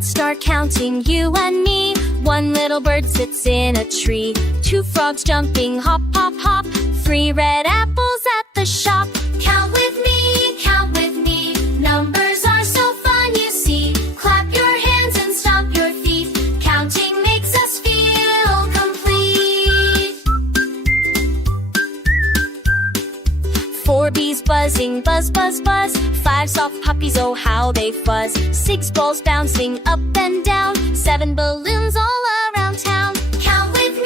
let's start counting, you and me. One little bird sits in a tree. Two frogs jumping, hop, hop, hop. 3 red apples at the shop. Count with me, numbers are so fun, you see. Clap your hands and stomp your feet. Counting makes us feel complete. 4 bees buzzing, buzz, buzz, buzz. 5 soft puppies, oh how they fuzz. 6 balls bouncing up and down. 7 balloons all around town. Count with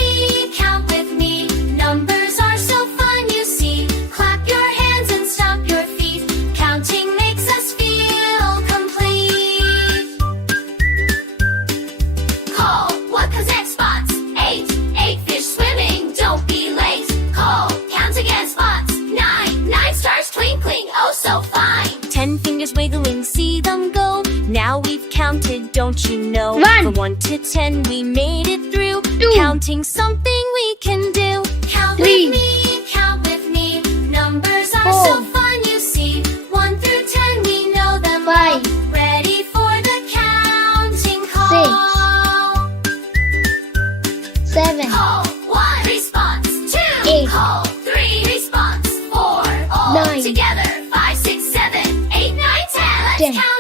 me, numbers are so fun, you see. Clap your hands and stomp your feet. Counting makes us feel complete. Call, what comes next, Spots? 8 fish swimming, don't be late. Call, count again, Spots. 9 stars twinkling, oh so fine. 10 fingers wiggling, see them go. Now we've counted, don't you know? 1. From 1 to 10 we made it through. 2. Counting something we can do. Count 3. with me, numbers are 4. so fun, you see. 1 through 10 we know them all. 5. Ready for the counting call. 7. Call 1, response 2. 8. Call 3, response 4. All 9. together 5, 6, 7, 8, 9, 10. Let's 10. count.